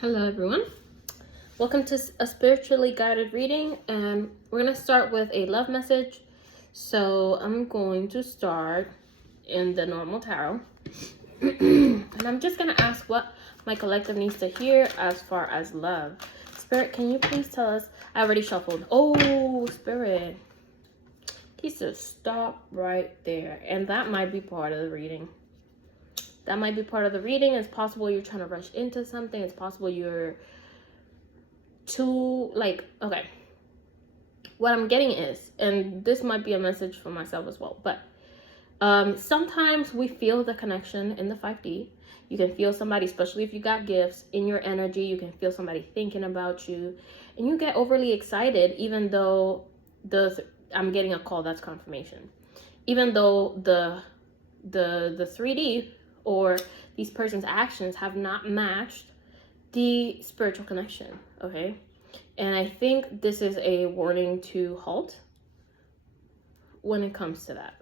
Hello everyone, welcome to a spiritually guided reading, and we're going to start with a love message. So I'm going to start in the normal tarot and I'm just going to ask what my collective needs to hear as far as love. Spirit, can you please tell us? I already shuffled. Oh, Spirit, he says stop right there, and that might be part of the reading. That might be part of the reading. It's possible you're trying to rush into something. It's possible you're too, okay. What I'm getting is, and this might be a message for myself as well, but sometimes we feel the connection in the 5D. You can feel somebody, especially if you got gifts, in your energy. You can feel somebody thinking about you, and you get overly excited, even though I'm getting a call that's confirmation. Even though the 3D or these person's actions have not matched the spiritual connection, okay? And I think this is a warning to halt when it comes to that.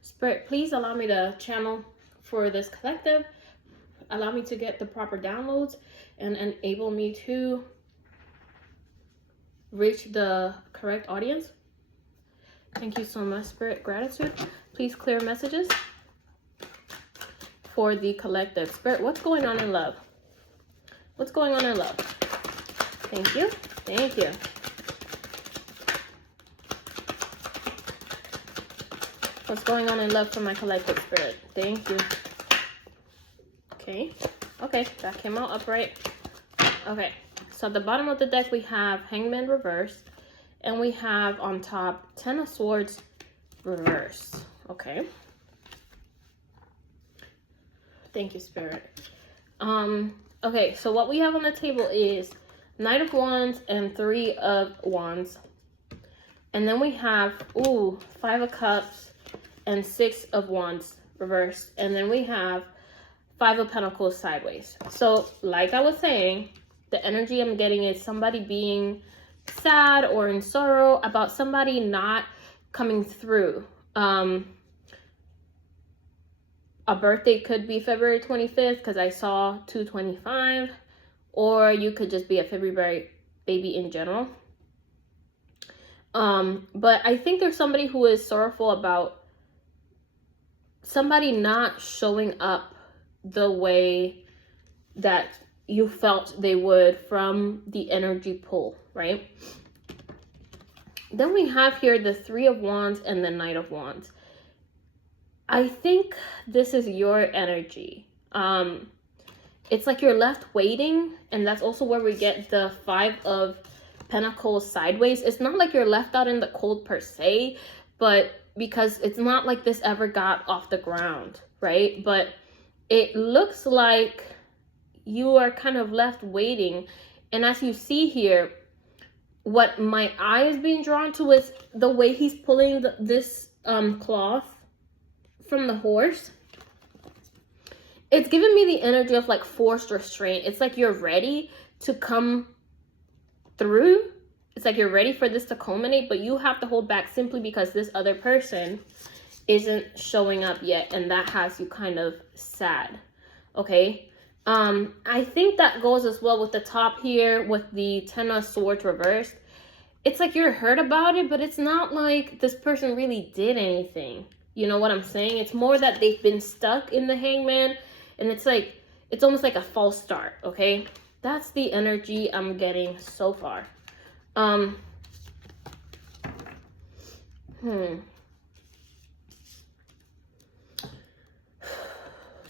Spirit, please allow me to channel for this collective. Allow me to get the proper downloads and enable me to reach the correct audience. Thank you so much, Spirit. Gratitude. Please clear messages for the collective. Spirit, what's going on in love? What's going on in love? Thank you. Thank you. What's going on in love for my collective, Spirit? Thank you. Okay. Okay, that came out upright. Okay, so at the bottom of the deck, we have Hangman reversed. And we have on top 10 of Swords reversed. Okay. Thank you, Spirit. Okay, so what we have on the table is Knight of Wands and 3 of Wands. And then we have, 5 of Cups and 6 of Wands reversed. And then we have 5 of Pentacles sideways. So, like I was saying, the energy I'm getting is somebody being sad or in sorrow about somebody not coming through. A birthday could be February 25th because I saw 225, or you could just be a February baby in general. But I think there's somebody who is sorrowful about somebody not showing up the way that you felt they would from the energy pull, right? Then we have here the 3 of Wands and the Knight of Wands. I think this is your energy. It's like you're left waiting, and that's also where we get the 5 of Pentacles sideways. It's not like you're left out in the cold per se, but because it's not like this ever got off the ground, right? But it looks like you are kind of left waiting. And as you see here, what my eye is being drawn to is the way he's pulling this cloth from the horse. It's giving me the energy of like forced restraint. It's like you're ready to come through. It's like you're ready for this to culminate, but you have to hold back simply because this other person isn't showing up yet, and that has you kind of sad. Okay. I think that goes as well with the top here with the 10 of Swords reversed. It's like you're hurt about it, but it's not like this person really did anything. You know what I'm saying? It's more that they've been stuck in the Hangman, and it's like, it's almost like a false start, okay? That's the energy I'm getting so far.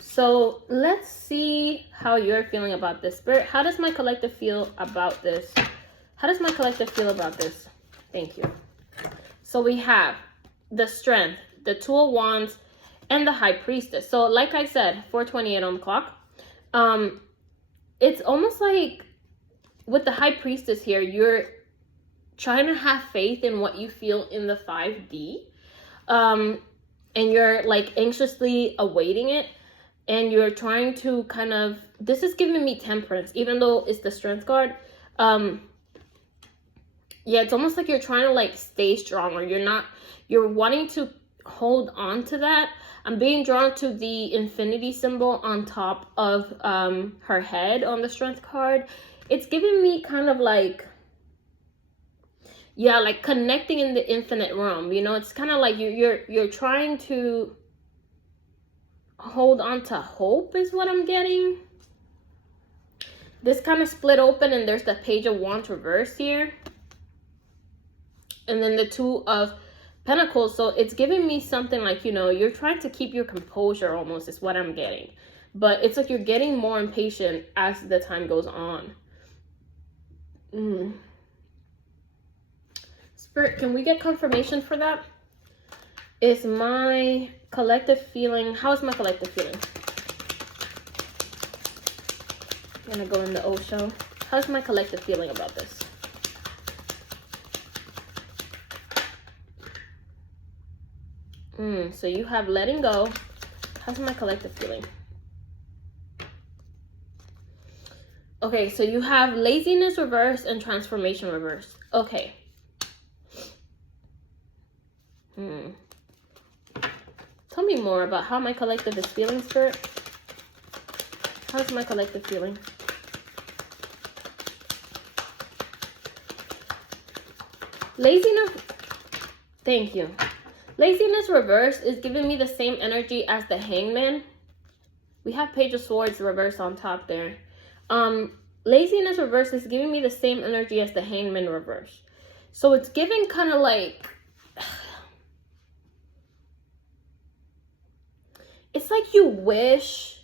So let's see how you're feeling about this. Spirit, how does my collective feel about this? How does my collective feel about this? Thank you. So we have the Strength, the 2 of Wands, and the High Priestess. So like I said, 4:28 on the clock. It's almost like with the High Priestess here, you're trying to have faith in what you feel in the 5D. And you're like anxiously awaiting it. And you're trying to kind of, this is giving me Temperance, even though it's the Strength card. Yeah, it's almost like you're trying to like stay strong, or you're wanting to hold on to that. I'm being drawn to the infinity symbol on top of her head on the strength card. It's giving me kind of like, yeah, like connecting in the infinite realm. You know, it's kind of like you're trying to hold on to hope is what I'm getting. This kind of split open, and there's the Page of Wands reverse here. And then the Two of Pentacles. So it's giving me something like, you know, you're trying to keep your composure almost is what I'm getting. But it's like you're getting more impatient as the time goes on. Spirit, can we get confirmation for that? Is my collective feeling, how is my collective feeling? I'm gonna go in the Osho. How's my collective feeling about this? So you have letting go. How's my collective feeling? Okay, so you have laziness reverse and transformation reverse. Okay. Tell me more about how my collective is feeling, Spirit. How's my collective feeling? Laziness. Thank you. Laziness reverse is giving me the same energy as the Hangman. We have Page of Swords reverse on top there. Laziness reverse is giving me the same energy as the Hangman reverse. So it's giving kind of like, it's like you wish,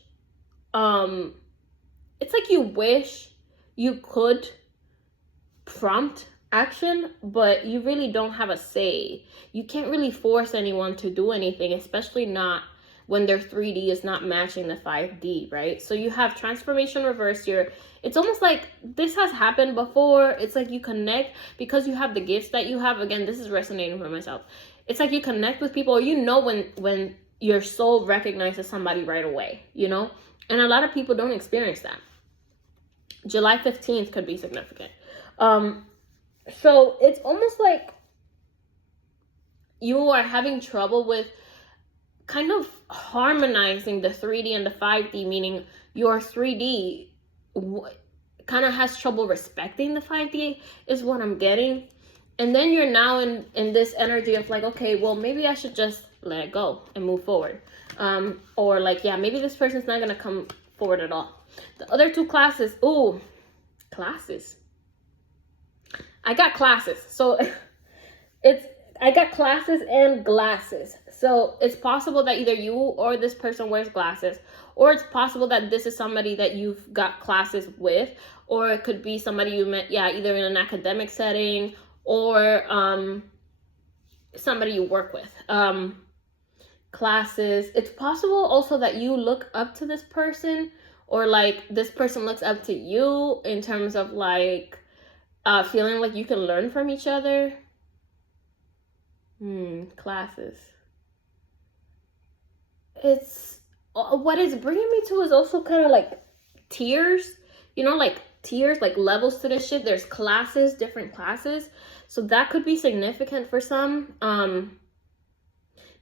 it's like you wish you could prompt action, but you really don't have a say. You can't really force anyone to do anything, especially not when their 3D is not matching the 5D, right? So you have transformation reverse here. It's almost like this has happened before. It's like you connect because you have the gifts that you have. Again, this is resonating for myself. It's like you connect with people, or you know when your soul recognizes somebody right away, you know? And a lot of people don't experience that. July 15th could be significant. So it's almost like you are having trouble with kind of harmonizing the 3D and the 5D, meaning your 3D kind of has trouble respecting the 5D is what I'm getting. And then you're now in this energy of like, okay, well, maybe I should just let it go and move forward. Or like, yeah, maybe this person's not going to come forward at all. The other two classes, ooh, classes. I got classes. So I got classes and glasses. So it's possible that either you or this person wears glasses, or it's possible that this is somebody that you've got classes with, or it could be somebody you met, yeah, either in an academic setting or somebody you work with. Classes. It's possible also that you look up to this person, or like this person looks up to you in terms of like feeling like you can learn from each other. Classes. It's what it's bringing me to is also kind of like tiers, you know, like tiers, like levels to this shit. There's classes, different classes. So that could be significant for some.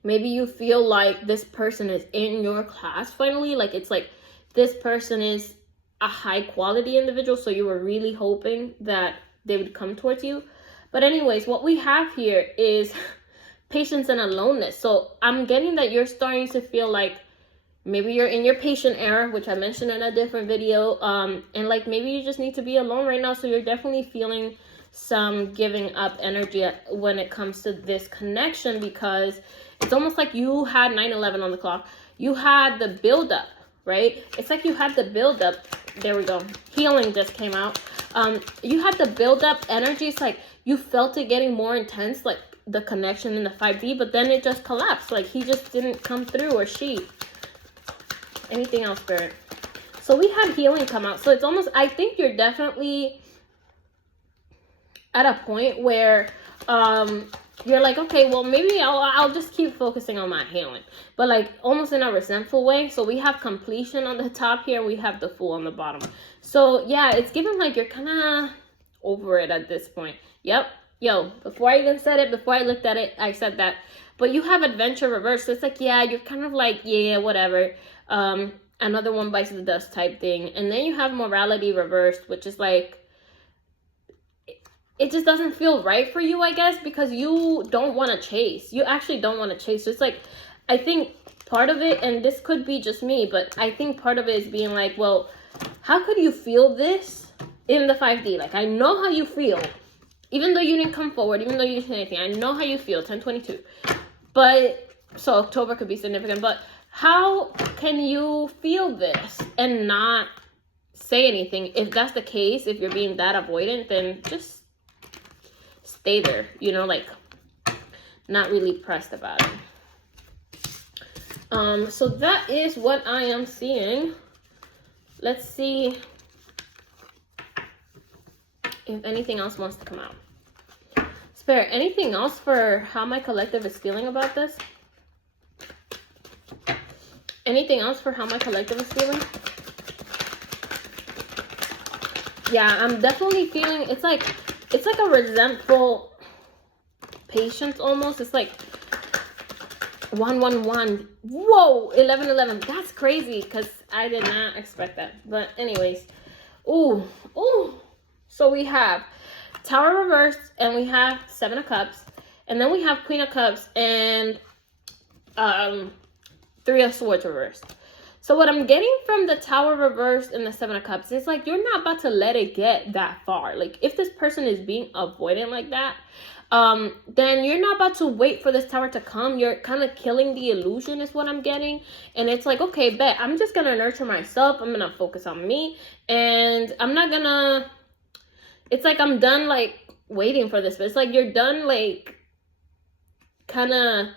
Maybe you feel like this person is in your class finally. Like it's like this person is a high quality individual. So you were really hoping that they would come towards you. But anyways, what we have here is patience and aloneness. So I'm getting that you're starting to feel like maybe you're in your patient era, which I mentioned in a different video. And like maybe you just need to be alone right now. So you're definitely feeling some giving up energy when it comes to this connection, because it's almost like you had 9/11 on the clock. You had the buildup, right? It's like you had the buildup. There we go. Healing just came out. You had the buildup energy. It's like you felt it getting more intense, like the connection in the 5D, but then it just collapsed. Like he just didn't come through, or she. Anything else, Spirit? So we had healing come out. So it's almost, I think you're definitely at a point where you're like, okay, well, maybe I'll just keep focusing on my healing, but like almost in a resentful way. So we have completion on the top here, we have the Fool on the bottom. So yeah, it's given like you're kind of over it at this point. Yep. Yo, before I even said it, before I looked at it, I said that But you have adventure reversed. So it's like, yeah, you're kind of like, yeah, whatever. Another one bites the dust type thing. And then you have morality reversed, which is like, it just doesn't feel right for you, I guess, because you don't want to chase. You actually don't want to chase. So it's like, I think part of it, and this could be just me, but I think part of it is being like, well, how could you feel this in the 5D? Like, I know how you feel. Even though you didn't come forward, even though you didn't say anything, I know how you feel, 1022. But, so October could be significant, but how can you feel this and not say anything? If that's the case, if you're being that avoidant, then just stay there, you know, like, not really pressed about it. So that is what I am seeing. Let's see if anything else wants to come out. Spirit, anything else for how my collective is feeling about this? Anything else for how my collective is feeling? Yeah, I'm definitely feeling, it's like a resentful patience almost. It's like 111. Whoa, 1111. That's crazy because I did not expect that. But anyways, ooh. So we have Tower reversed, and we have 7 of Cups, and then we have Queen of Cups and 3 of Swords reversed. So what I'm getting from the Tower reversed and the 7 of Cups is like, you're not about to let it get that far. Like, if this person is being avoidant like that, then you're not about to wait for this Tower to come. You're kind of killing the illusion is what I'm getting. And it's like, okay, bet, I'm just gonna nurture myself. I'm gonna focus on me, and I'm not gonna, it's like I'm done like waiting for this. But it's like you're done like kind of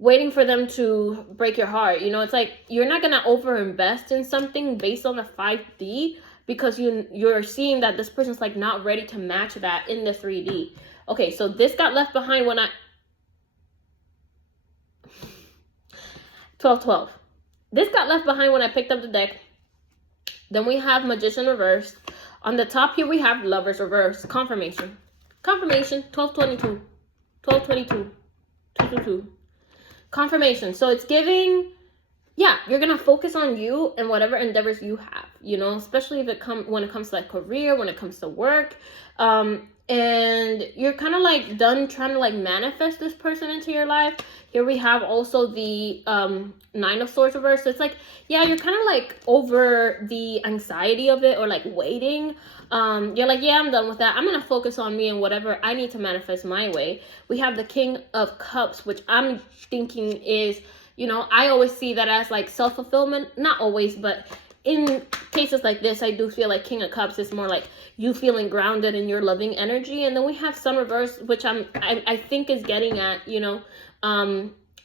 waiting for them to break your heart. You know, it's like you're not gonna overinvest in something based on the 5D because you're seeing that this person's like not ready to match that in the 3D. Okay, so this got left behind when I 12. This got left behind when I picked up the deck. Then we have Magician reversed. On the top here we have Lovers reversed. Confirmation. 1222. 222. Confirmation. So it's giving, yeah, you're gonna focus on you and whatever endeavors you have, you know, especially if when it comes to like career, when it comes to work, and you're kind of like done trying to like manifest this person into your life. Here we have also the 9 of Swords reversed. So it's like, yeah, you're kind of like over the anxiety of it, or like waiting. You're like, yeah, I'm done with that. I'm gonna focus on me and whatever I need to manifest my way. We have the King of Cups, which I'm thinking is, you know, I always see that as like self-fulfillment. Not always, but in cases like this, I do feel like King of Cups is more like you feeling grounded in your loving energy. And then we have Sun reversed, which I think is getting at, you know,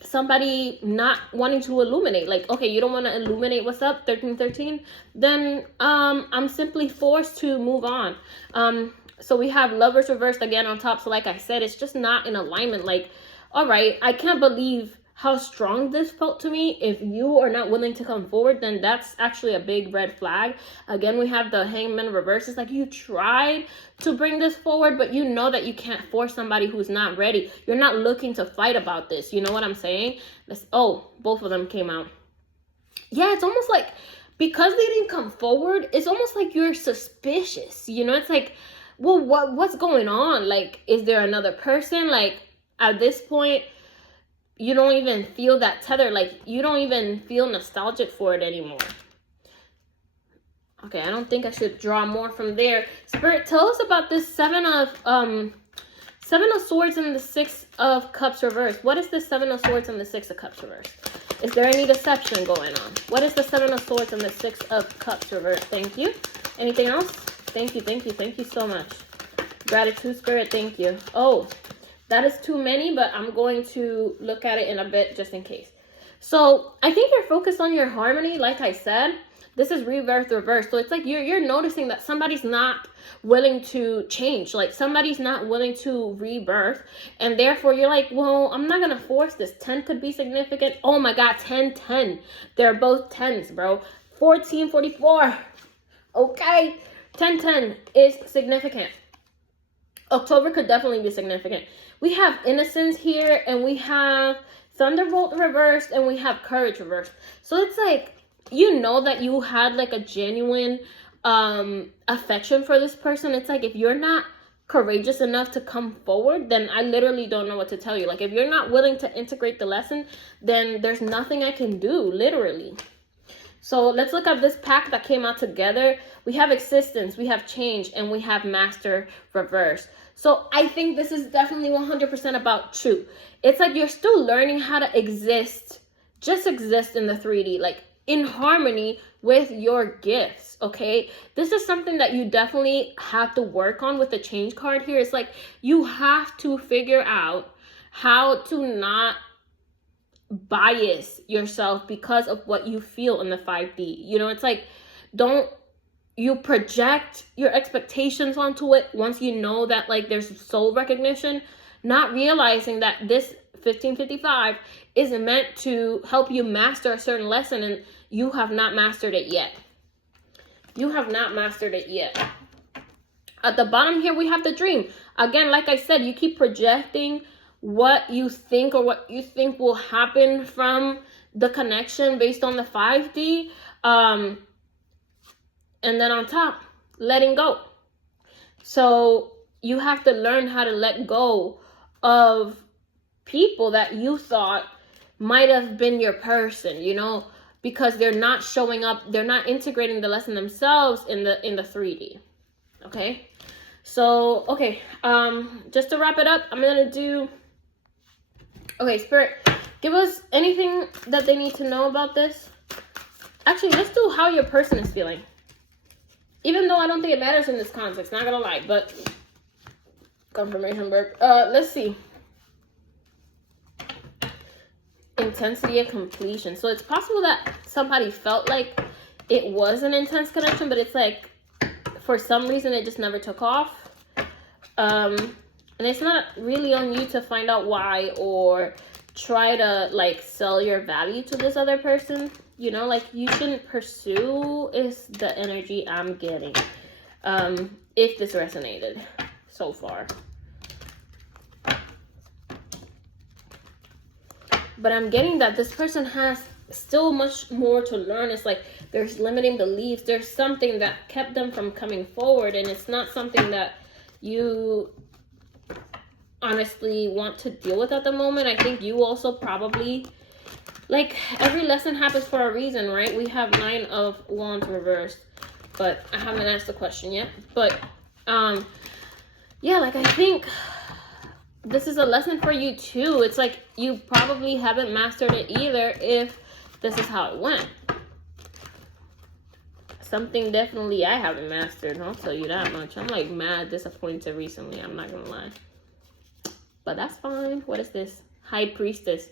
somebody not wanting to illuminate. Like, okay, you don't want to illuminate what's up, 1313, then I'm simply forced to move on. So we have Lovers reversed again on top. So like I said, it's just not in alignment. Like, all right, I can't believe how strong this felt to me. If you are not willing to come forward, then that's actually a big red flag. Again, we have the Hangman reverse. It's like you tried to bring this forward, but you know that you can't force somebody who's not ready. You're not looking to fight about this. You know what I'm saying? Oh, both of them came out. Yeah, it's almost like because they didn't come forward, it's almost like you're suspicious. You know, it's like, well, what's going on? Like, is there another person? Like, at this point, you don't even feel that tether. Like, you don't even feel nostalgic for it anymore. Okay, I don't think I should draw more from there. Spirit, tell us about this 7 of Swords and the 6 of Cups reversed. What is the 7 of Swords and the 6 of Cups reversed? Is there any deception going on? What is the 7 of Swords and the 6 of Cups reversed? Thank you. Anything else? Thank you so much. Gratitude, Spirit, thank you. Oh, that is too many, but I'm going to look at it in a bit just in case. So I think you're focused on your harmony. Like I said, this is rebirth reverse. So it's like you're noticing that somebody's not willing to change. Like somebody's not willing to rebirth. And therefore you're like, well, I'm not going to force this. 10 could be significant. Oh my God, 10, 10. They're both 10s, bro. 14, 44. Okay. 10, 10 is significant. October could definitely be significant. We have innocence here, and we have thunderbolt reversed, and we have courage reversed. So it's like, you know that you had like a genuine affection for this person. It's like, if you're not courageous enough to come forward, then I literally don't know what to tell you. Like, if you're not willing to integrate the lesson, then there's nothing I can do, literally. So let's look at this pack that came out together. We have existence, we have change, and we have master reverse. So I think this is definitely 100% about truth. It's like you're still learning how to exist, just exist in the 3D, like in harmony with your gifts, okay? This is something that you definitely have to work on with the change card here. It's like you have to figure out how to not bias yourself because of what you feel in the 5D. You know, it's like, don't you project your expectations onto it once you know that like there's soul recognition, not realizing that this 1555 is meant to help you master a certain lesson, and you have not mastered it yet. You have not mastered it yet. At the bottom here, we have the dream. Again, like I said, you keep projecting what you think or what you think will happen from the connection based on the 5D. And then on top, letting go. So you have to learn how to let go of people that you thought might have been your person, you know, because they're not showing up, they're not integrating the lesson themselves in the 3D. Okay? So, okay, just to wrap it up, I'm gonna do, okay, Spirit, give us anything that they need to know about this. Actually, let's do how your person is feeling. Even though I don't think it matters in this context, not gonna lie, but confirmation work. Let's see. Intensity of completion. So it's possible that somebody felt like it was an intense connection, but it's like for some reason it just never took off. And it's not really on you to find out why or try to like sell your value to this other person. You know, like you shouldn't pursue is the energy I'm getting. If this resonated so far. But I'm getting that this person has still much more to learn. It's like there's limiting beliefs. There's something that kept them from coming forward. And it's not something that you honestly want to deal with at the moment. I think you also probably, like, every lesson happens for a reason, right? We have 9 of Wands reversed. But I haven't asked the question yet. But, yeah, like, I think this is a lesson for you too. It's like you probably haven't mastered it either if this is how it went. Something definitely I haven't mastered, I'll tell you that much. I'm like mad disappointed recently, I'm not gonna lie. But that's fine. What is this? High Priestess.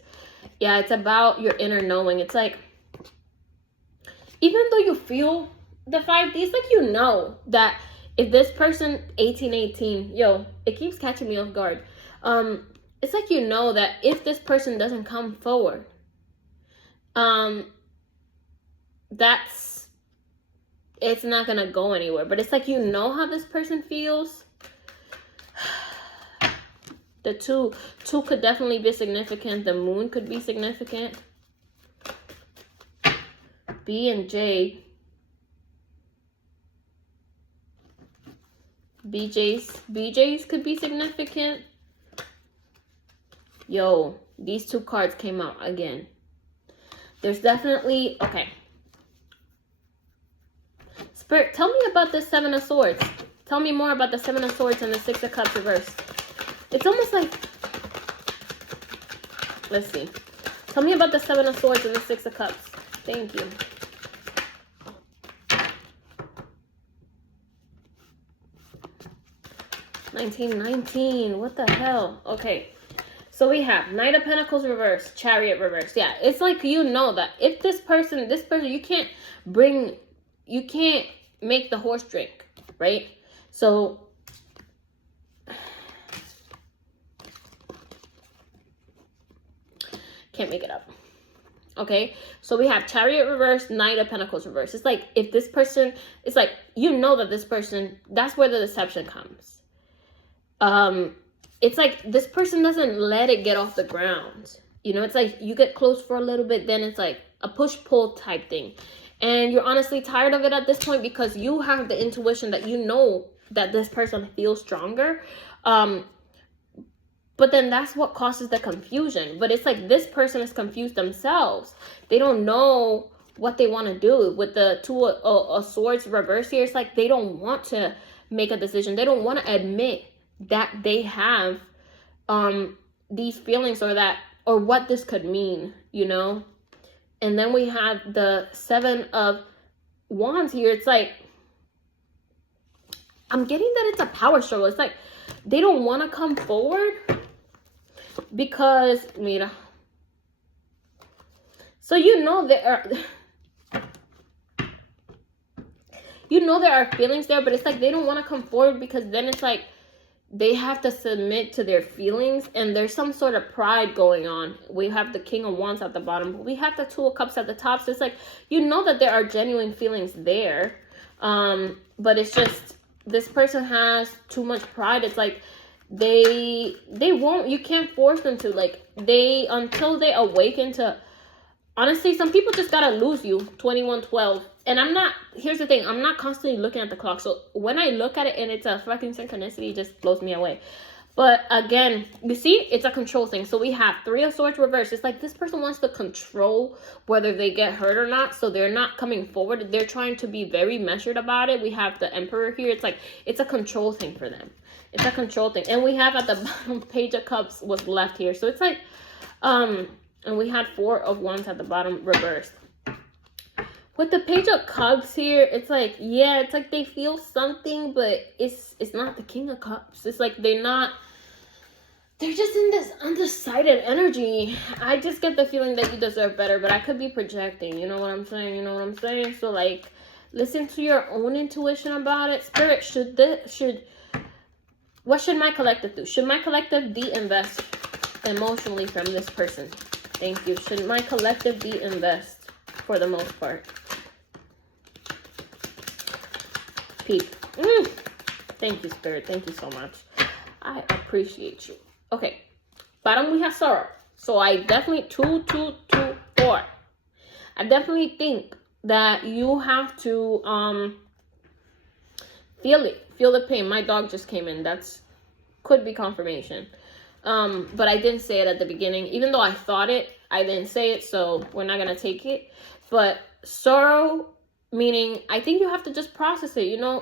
Yeah, it's about your inner knowing. It's like, even though you feel the 5D, it's like you know that if this person, 1818, yo, it keeps catching me off guard. It's like you know that if this person doesn't come forward, it's not gonna go anywhere. But it's like you know how this person feels. The two could definitely be significant. The moon could be significant. B and J. BJs could be significant. Yo, these 2 cards came out again. There's definitely, okay. Spirit, tell me about the 7 of Swords. Tell me more about the 7 of Swords and the 6 of Cups reversed. It's almost like, let's see. Tell me about the 7 of Swords and the 6 of Cups. Thank you. $19.19. What the hell? Okay. So we have Knight of Pentacles reversed, Chariot reversed. Yeah, it's like you know that if this person, you can't make the horse drink, right? So can't make it up. Okay, so we have Chariot reversed, Knight of Pentacles reversed. It's like if this person, it's like you know that this person, that's where the deception comes. it's like this person doesn't let it get off the ground. You know, it's like you get close for a little bit, then it's like a push-pull type thing. And you're honestly tired of it at this point because you have the intuition that you know that this person feels stronger. But then that's what causes the confusion. But it's like this person is confused themselves. They don't know what they want to do. With the Two of Swords reverse here, it's like they don't want to make a decision. They don't want to admit that they have these feelings or what this could mean, you know. And then we have the Seven of Wands here. It's like, I'm getting that it's a power struggle. It's like they don't want to come forward because, mira. So you know there are feelings there, but it's like they don't want to come forward because then it's like they have to submit to their feelings, and there's some sort of pride going on. We have the King of Wands at the bottom, but we have the Two of Cups at the top. So it's like, you know that there are genuine feelings there. But it's just, this person has too much pride. It's like they won't, you can't force them to, like, until they awaken to, honestly, some people just gotta lose you. 2112. And here's the thing, I'm not constantly looking at the clock. So when I look at it and it's a fucking synchronicity, it just blows me away. But again, you see, it's a control thing. So we have Three of Swords reversed. It's like this person wants to control whether they get hurt or not. So they're not coming forward. They're trying to be very measured about it. We have the Emperor here. It's like, it's a control thing for them. It's a control thing. And we have at the bottom, Page of Cups was left here. So it's like, and we had Four of Wands at the bottom reversed. With the Page of Cups here, it's like, yeah, it's like they feel something, but it's not the King of Cups. It's like they're just in this undecided energy. I just get the feeling that you deserve better, but I could be projecting. You know what I'm saying? So like, listen to your own intuition about it. Spirit, what should my collective do? Should my collective de-invest emotionally from this person? Thank you. Should my collective de-invest for the most part? Peep. Thank you, Spirit. Thank you so much. I appreciate you. Okay. Bottom, we have Sorrow. So I definitely, 2, 2, 2, 4. I definitely think that you have to feel it. Feel the pain. My dog just came in. Could be confirmation. But I didn't say it at the beginning. Even though I thought it, I didn't say it. So we're not going to take it. But sorrow, meaning I think you have to just process it, you know,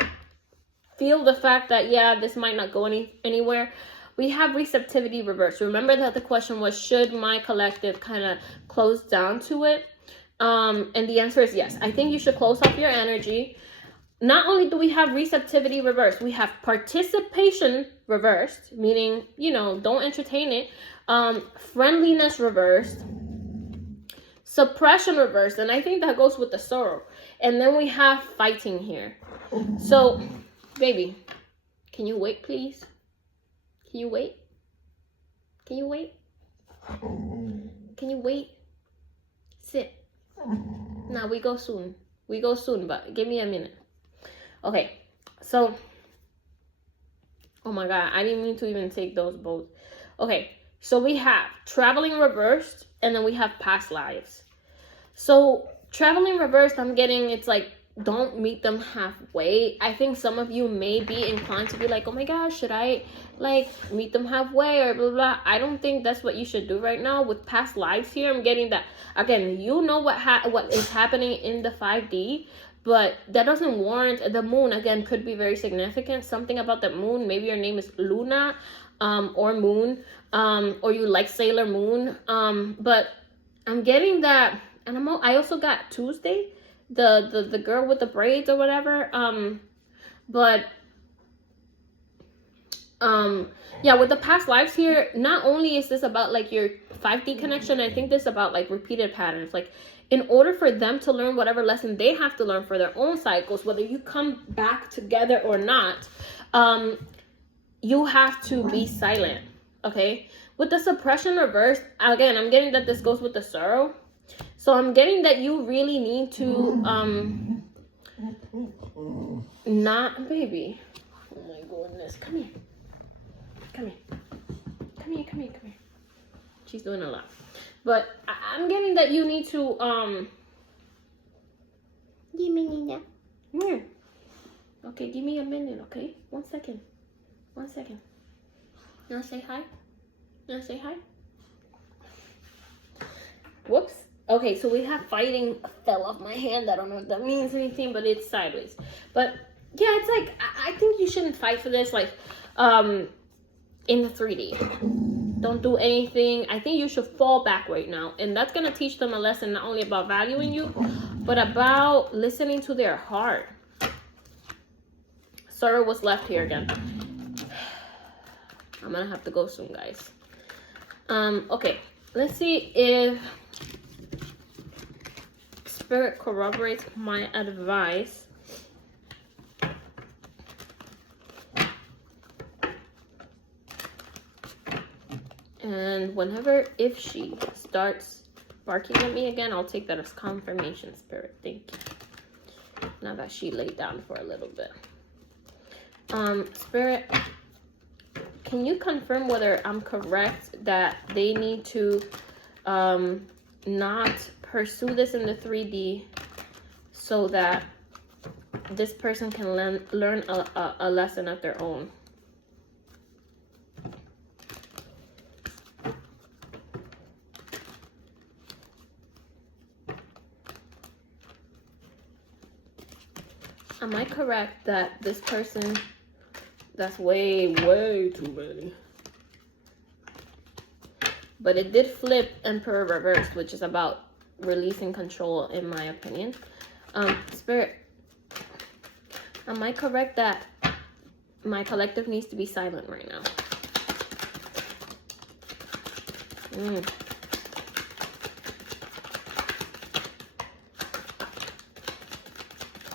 feel the fact that, yeah, this might not go anywhere. We have receptivity reversed. Remember that the question was, should my collective kind of close down to it? And the answer is yes. I think you should close off your energy. Not only do we have receptivity reversed, we have participation reversed, meaning, you know, don't entertain it. Friendliness reversed. Suppression reversed, and I think that goes with the sorrow. And then we have fighting here. So, baby, can you wait, please? Can you wait? Can you wait? Can you wait? Sit. Nah, we go soon. We go soon, but give me a minute. Okay, so, oh my God, I didn't mean to even take those both. Okay, so we have traveling reversed, and then we have past lives. So traveling reversed, I'm getting, it's like, don't meet them halfway. I think some of you may be inclined to be like, oh my gosh, should I like meet them halfway or blah, blah. I don't think that's what you should do right now. With past lives here, I'm getting that, again, you know what is happening in the 5D, but that doesn't warrant, the moon, again, could be very significant. Something about the moon, maybe your name is Luna, or Moon, or you like Sailor Moon, but I'm getting that, and I also got Tuesday, the girl with the braids or whatever, yeah, with the past lives here, not only is this about like your 5D connection, I think this is about like repeated patterns. Like, in order for them to learn whatever lesson they have to learn for their own cycles, whether you come back together or not, you have to be silent. Okay, with the suppression reversed, again, I'm getting that this goes with the sorrow. So I'm getting that you really need to not, baby, oh my goodness, come here. Come here. Come here, come here, come here. She's doing a lot. But I'm getting that you need to, give me Nina. Come here. Okay, give me a minute, okay? 1 second. 1 second. You wanna say hi? You wanna say hi? Whoops. Okay, so we have fighting fell off my hand. I don't know if that means anything, but it's sideways. But yeah, it's like, I think you shouldn't fight for this, like, in the 3D. Don't do anything. I think you should fall back right now. And that's going to teach them a lesson not only about valuing you, but about listening to their heart. Sorry, what's left here again. I'm going to have to go soon, guys. Okay, let's see if Spirit corroborates my advice. And whenever, if she starts barking at me again, I'll take that as confirmation, Spirit. Thank you. Now that she laid down for a little bit. Spirit, can you confirm whether I'm correct that they need to not pursue this in the 3D so that this person can learn a lesson of their own? Am I correct that this person, that's way too many. But it did flip Emperor reverse, which is about releasing control, in my opinion. Spirit, am I correct that my collective needs to be silent right now?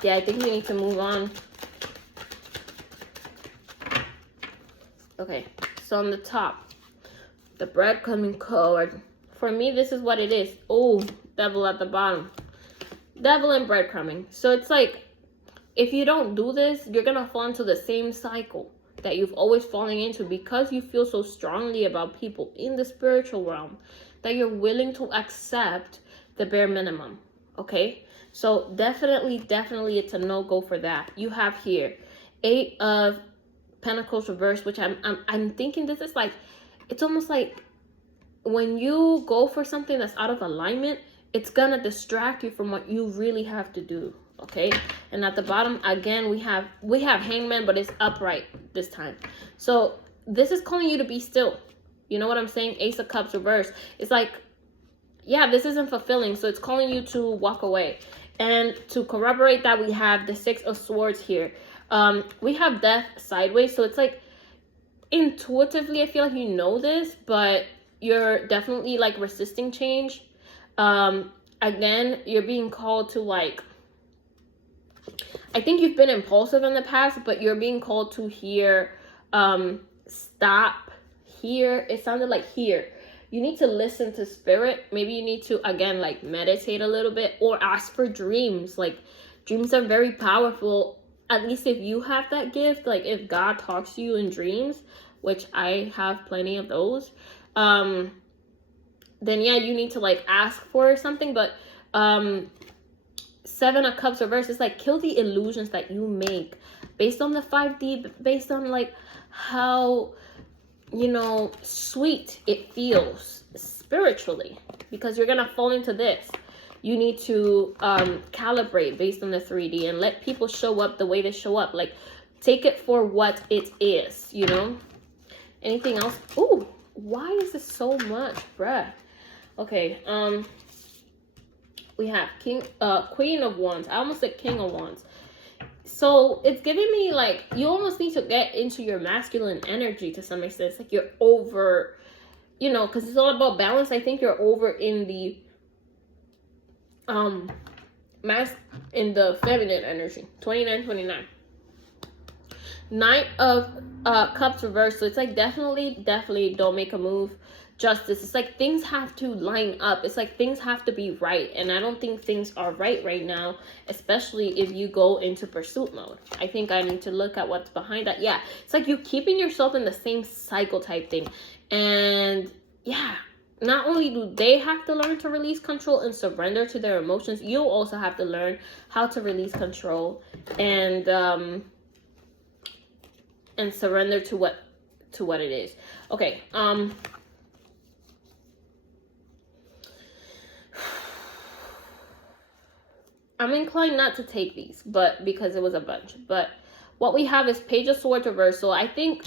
Yeah, I think we need to move on. Okay, so on the top, the breadcrumbing code. For me, this is what it is. Oh, devil at the bottom. Devil and breadcrumbing. So it's like, if you don't do this, you're going to fall into the same cycle that you've always fallen into because you feel so strongly about people in the spiritual realm that you're willing to accept the bare minimum. Okay? So definitely it's a no-go for that. You have here 8 of Pentacles reversed, which I'm thinking this is like, it's almost like when you go for something that's out of alignment, it's gonna distract you from what you really have to do. Okay, and at the bottom again we have Hangman, but it's upright this time. So this is calling you to be still. You know what I'm saying? Ace of Cups reversed. It's like, yeah, this isn't fulfilling, so it's calling you to walk away. And to corroborate that, we have the 6 of Swords here. We have Death sideways, so it's like intuitively I feel like you know this, but you're definitely like resisting change. Again, you're being called to, like, I think you've been impulsive in the past, but you're being called to here, stop here. It sounded like here. You need to listen to Spirit. Maybe you need to, again, like, meditate a little bit or ask for dreams. Like, dreams are very powerful. At least if you have that gift, like if God talks to you in dreams, which I have plenty of those, then yeah, you need to like ask for something. But 7 of Cups reversed is like, kill the illusions that you make based on the 5D, based on like how, you know, sweet it feels spiritually, because you're gonna fall into this. You need to calibrate based on the 3D and let people show up the way they show up. Like, take it for what it is, you know? Anything else? Ooh, why is this so much, bruh? Okay, we have Queen of Wands. I almost said King of Wands. So it's giving me like, you almost need to get into your masculine energy to some extent. It's like you're over, you know, because it's all about balance. I think you're over in the in the feminine energy. 29. 9 of Cups reversed. So it's like definitely don't make a move. justice. It's like things have to line up. It's like things have to be right. And I don't think things are right now, especially if you go into pursuit mode. I think I need to look at what's behind that. Yeah, it's like you keeping yourself in the same cycle type thing. And yeah, not only do they have to learn to release control and surrender to their emotions, you also have to learn how to release control and surrender to what it is. Okay, I'm inclined not to take these, but because it was a bunch. But what we have is Page of Swords reversal. I think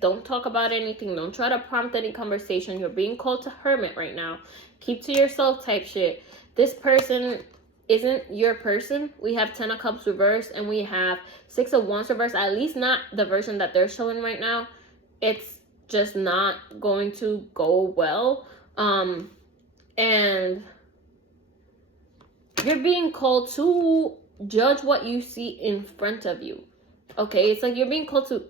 don't talk about anything. Don't try to prompt any conversation. You're being called to hermit right now. Keep to yourself type shit. This person isn't your person. We have 10 of Cups reversed and we have 6 of Wands reversed. At least not the version that they're showing right now. It's just not going to go well. And you're being called to judge what you see in front of you. Okay, it's like you're being called to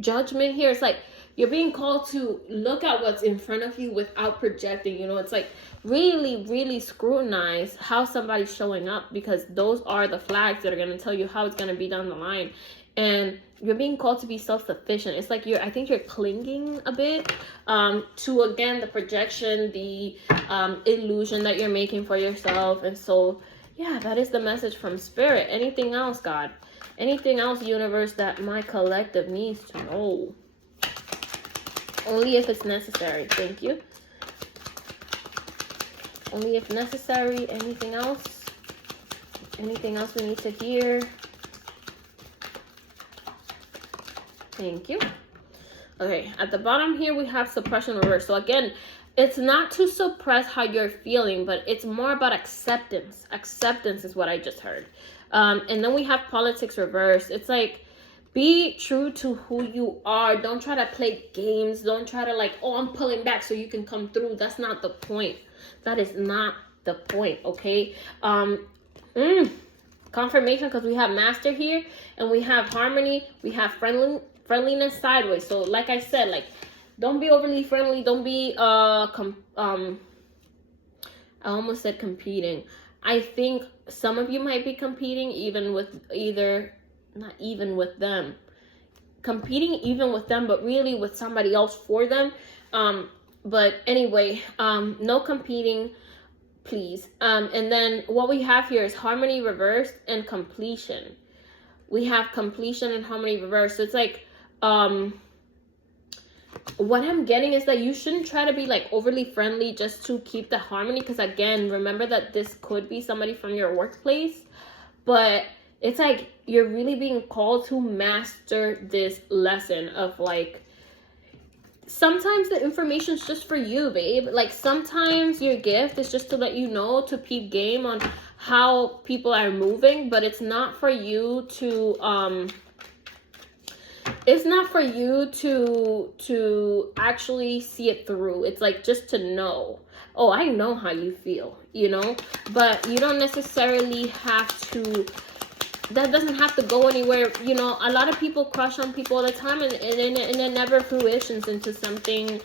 judgment here. It's like you're being called to look at what's in front of you without projecting. You know, it's like really scrutinize how somebody's showing up, because those are the flags that are going to tell you how it's going to be down the line. And you're being called to be self-sufficient. It's like I think you're clinging a bit to, again, the projection, the illusion that you're making for yourself. And so yeah, that is the message from Spirit. Anything else, God? Anything else, universe, that my collective needs to know? Only if it's necessary. Thank you. Only if necessary. Anything else? Anything else we need to hear? Thank you. Okay, at the bottom here we have suppression reverse. So again, it's not to suppress how you're feeling, but it's more about acceptance. Acceptance is what I just heard. And then we have politics reverse. It's like, be true to who you are. Don't try to play games. Don't try to like, oh, I'm pulling back so you can come through. That's not the point. That is not the point, okay? Confirmation, because we have master here and we have harmony. We have friendliness sideways. So like I said, like, don't be overly friendly. Don't be I almost said competing. I think some of you might be competing even with not even with them. Competing even with them, but really with somebody else for them. But anyway, no competing, please. And then what we have here is harmony reversed and completion. We have completion and harmony reversed. So it's like, what I'm getting is that you shouldn't try to be like overly friendly just to keep the harmony, because again, remember that this could be somebody from your workplace, but it's like you're really being called to master this lesson of like, sometimes the information is just for you, babe. Like sometimes your gift is just to let you know, to peep game on how people are moving, but it's not for you to it's not for you to actually see it through. It's like just to know, oh, I know how you feel, you know, but you don't necessarily have to, that doesn't have to go anywhere. You know, a lot of people crush on people all the time and it never fruitions into something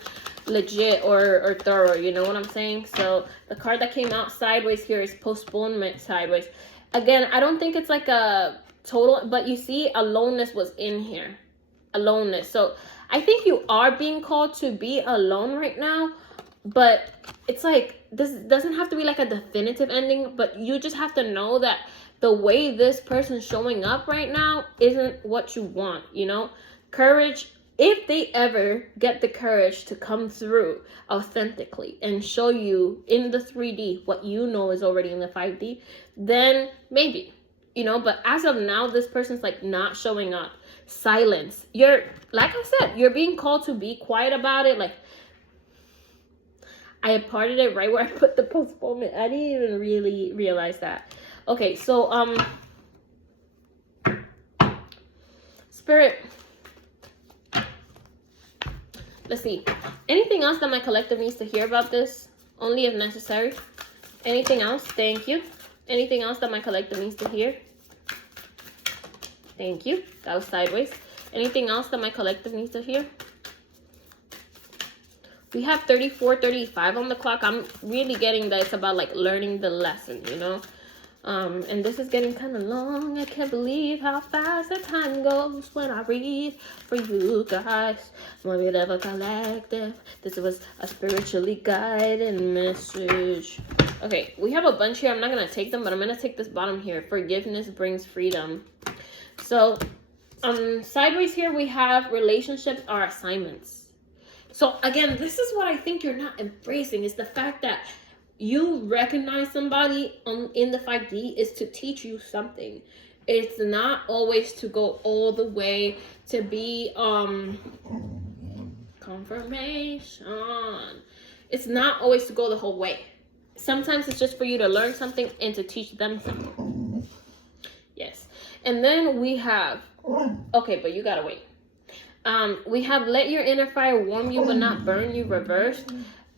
legit or thorough, you know what I'm saying? So the card that came out sideways here is postponement sideways. Again, I don't think it's like a total, but you see aloneness was in here. Aloneness. So I think you are being called to be alone right now, but it's like, this doesn't have to be like a definitive ending, but you just have to know that the way this person's showing up right now isn't what you want, you know? Courage, if they ever get the courage to come through authentically and show you in the 3D what you know is already in the 5D, then maybe, you know, but as of now, this person's like not showing up. Silence. You're, like I said, you're being called to be quiet about it. Like, I parted it right where I put the postponement. I didn't even really realize that. Okay, so Spirit, let's see. Anything else that my collective needs to hear about this? Only if necessary. Anything else? Thank you. Anything else that my collective needs to hear? Thank you. That was sideways. Anything else that my collective needs to hear? We have 34, 35 on the clock. I'm really getting that it's about like learning the lesson, you know. And this is getting kind of long. I can't believe how fast the time goes when I read for you guys. My beloved collective. This was a spiritually guided message. Okay, we have a bunch here. I'm not going to take them, but I'm going to take this bottom here. Forgiveness brings freedom. So, sideways here, we have relationships are assignments. So, again, this is what I think you're not embracing, is the fact that you recognize somebody in the 5D is to teach you something. It's not always to go all the way to be confirmation. It's not always to go the whole way. Sometimes it's just for you to learn something and to teach them something. Yes. And then we have, okay, but you gotta wait. We have let your inner fire warm you but not burn you reversed.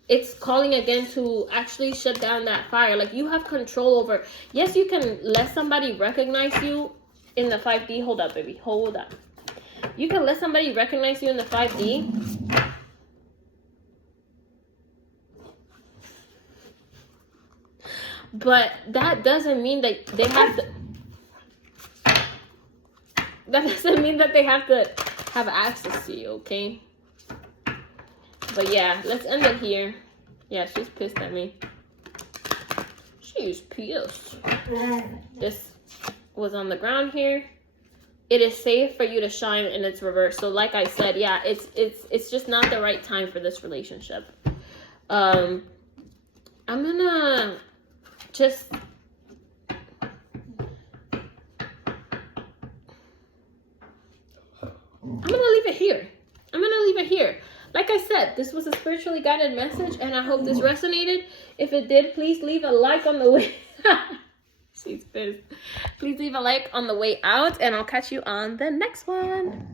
It's calling again to actually shut down that fire. Like, you have control over. Yes, you can let somebody recognize you in the 5D. Hold up, baby. Hold up. You can let somebody recognize you in the 5D. But that doesn't mean that they have to. That doesn't mean that they have to have access to you, okay? But yeah, let's end it here. Yeah, she's pissed at me. She's pissed. This was on the ground here. It is safe for you to shine, and it's reversed. So like I said, yeah, it's just not the right time for this relationship. I'm gonna just leave it here. I'm gonna leave it here. Like I said, this was a spiritually guided message, and I hope this resonated. If it did, please leave a like on the way. She's pissed. Please leave a like on the way out, and I'll catch you on the next one.